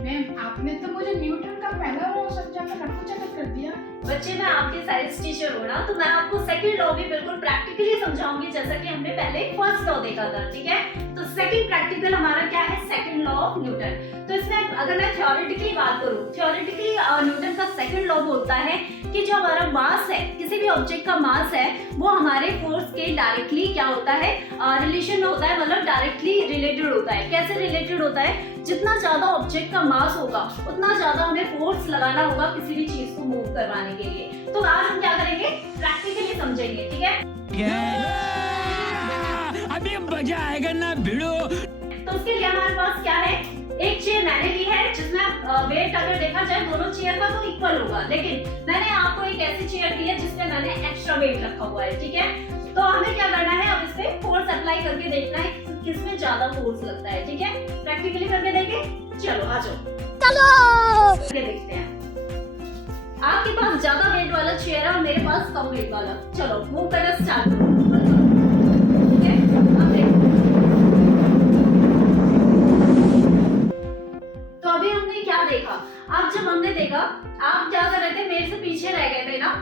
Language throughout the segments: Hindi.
मैम आपने तो मुझे न्यूटन का पहला लॉ समझाकर रफूचक्कर कर दिया। बच्चे मैं आपकी साइंस टीचर हूँ ना, तो मैं आपको सेकंड लॉ भी बिल्कुल प्रैक्टिकली समझाऊंगी, जैसा कि हमने पहले फर्स्ट लॉ देखा था। ठीक है, तो सेकंड प्रैक्टिकल हमारा क्या है, सेकंड लॉ ऑफ न्यूटन। तो इसमें अगर मैं थ्योरेटिकली बात करूँ, थ्योरेटिकली न्यूटन का सेकंड लॉ बोलता है कि जो हमारा मास है, किसी भी ऑब्जेक्ट का मास है, वो हमारे फोर्स के डायरेक्टली क्या होता है, रिलेशन में होता है, मतलब डायरेक्टली रिलेटेड होता है। कैसे रिलेटेड होता है, जितना ज्यादा ऑब्जेक्ट का मास होगा उतना ज्यादा हमें फोर्स लगाना होगा किसी भी चीज को मूव करवाने के लिए। तो आज हम क्या करेंगे, प्रैक्टिकली समझेंगे। ठीक है, अभी मजा आएगा ना भिड़ो। तो उसके लिए हमारे पास क्या है, एक चेयर मैंने ली है जिसमें वेट अगर देखा जाए दोनों चेयर का तो इक्वल होगा, लेकिन मैंने आपको एक ऐसी चेयर दी है जिसमें मैंने एक्स्ट्रा वेट रखा हुआ है। ठीक है, तो हमें क्या करना है, अब इस पे फोर्स अप्लाई करके देखना है किसमें ज्यादा फोर्स लगता है। ठीक है, प्रैक्टिकली करके देखें। चलो आ जाओ, करके देखते हैं। आपके पास ज्यादा वेट वाला चेयर है और मेरे पास कम वेट वाला। चलो मूव करना स्टार्ट करो। ठीक है, अब देखो, तो अभी हमने क्या देखा, अब जब हमने देखा आप क्या कर रहे थे, मेरे से पीछे रह गए थे ना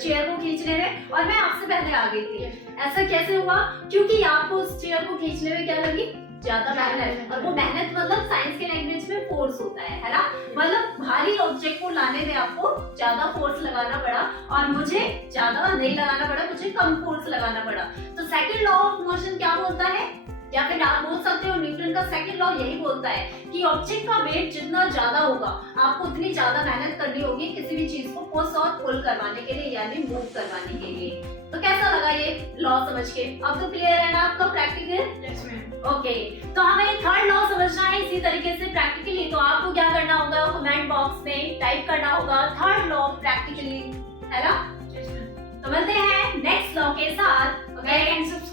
चेयर को खींचने में, और मैं आपसे पहले आ गई थी। ऐसा कैसे हुआ, क्योंकि आपको उस चेयर को खींचने में क्या लगी, ज्यादा मेहनत। और वो मेहनत मतलब साइंस के लैंग्वेज में फोर्स होता है ना, मतलब भारी ऑब्जेक्ट को लाने में आपको ज्यादा फोर्स लगाना पड़ा और मुझे ज्यादा नहीं लगाना पड़ा, मुझे कम फोर्स लगाना पड़ा। तो सेकंड लॉ ऑफ मोशन क्या बोलता है, या फिर आप बोल सकते हो न्यूटन का सेकंड लॉ यही बोलता है कि ऑब्जेक्ट का वेट जितना ज्यादा होगा आपको उतनी ज्यादा मेहनत करनी होगी किसी भी चीज को पुश और पुल करवाने के लिए, यानी मूव करवाने के लिए। तो कैसा लगा ये लॉ समझ के, अब तो क्लियर है ना आपका प्रैक्टिकल? Yes ma'am. ओके, तो हमें थर्ड लॉ समझना है इसी तरीके से प्रैक्टिकली। तो आपको क्या करना होगा, कमेंट बॉक्स में टाइप करना होगा थर्ड लॉ प्रैक्टिकली, है ना? Yes ma'am. तो मिलते हैं नेक्स्ट लॉ के साथ। Like and subscribe.